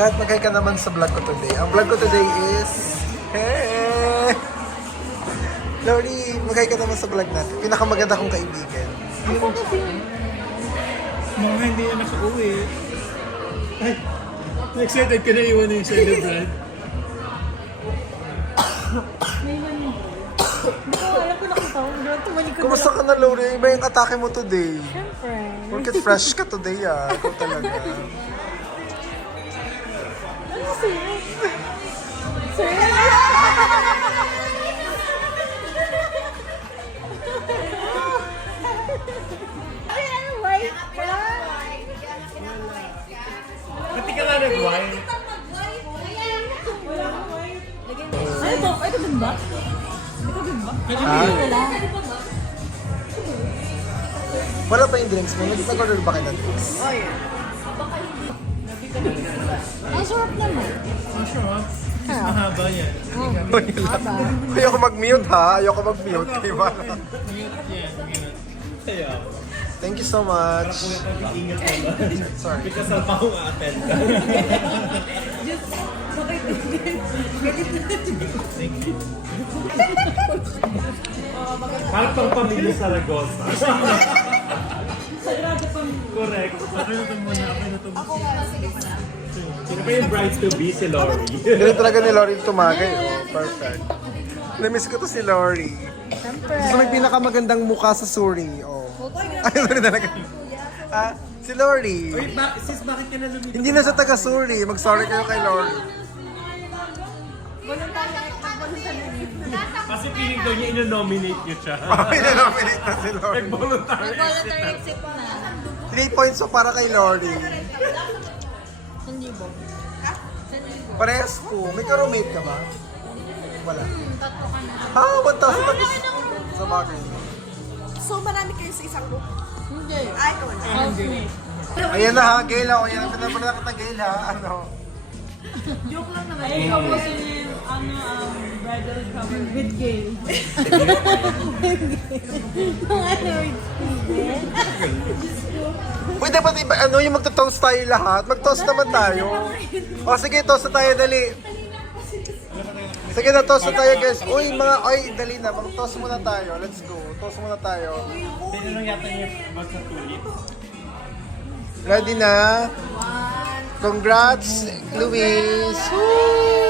Kahit maghay ka naman sa vlog ko today. Ang vlog ko today is... Hey! Lori, maghay ka naman sa vlog natin. Pinakamaganda kong kaibigan. Mga hindi na nakauwi. Ay, excited ka na iwan na yung celebrant. Alam ko nakita ko. Tumalik ko Kumusta ka na, Lori? Iba yung atake mo today. Siyempre. Porket fresh ka today, ah. Ikaw talaga. Ano sir? Sir? Ay, ano, white ka? Pati ka nga nag-wine. Ano to? Ay, ito din ba? Ito din ba? Ha? Wala. Wala pa yung drinks mo? Nag-order ba kayo ng drinks? Ang sarap naman. Ang sarap. Mas mahaba yan. Haba. Ayoko mag-mute, ha? Ayoko mag-mute. Diba? Mute yan, mute. Kaya, Thank you so much. kuya pag-iingat ka ba? Sorry. Because saan pa akong a-attend ka? Thank you. Parang pang pamilya sa Ragosa. Correct. Ako na ito muna. Ako na ito muna. Sino pa yung brides-to-be si Lori? Ganun talaga ni Lori tumagay. Oh, perfect. Namiss ko to si Lori. Siyempre. Gusto may pinakamagandang mukha sa Suri. Oh. Ay, Lori talaga. Ah, si Lori. Uy, sis, bakit ka na lumito? Hindi na siya taga-Suri. Mag-sorry kayo kay Lori. Kasi feeling daw niya ino-nominate niyo siya. Ay, na-nominate na si Lori. Nag-voluntary. Voluntary exit na. 3 points pa para kay Lori. Hindi ba? Parehas po. May ka-roommate ka ba? Wala. Tatlo ka na. Ah, 1,000 tapos. Sa bagay. So, marami kayo sa isang group? Hindi. Ay, ikaw na. Housemate. Ayan na ha, Gail ha. Ayan na pinapala kita, Gail ha. Ano? Joke lang naman. Ay, ikaw po si bridal cover with Gail. Yung ano, Pwede ba ano yung magto-toast tayo lahat? Mag-toast naman tayo. O sige, toast na tayo, dali. Sige na, toast na tayo guys. Uy, dali na. Mag-toast muna tayo. Let's go. Toast muna tayo. Hindi lang yata niya basta tulit. Ready na? Congrats, Luis. Woo!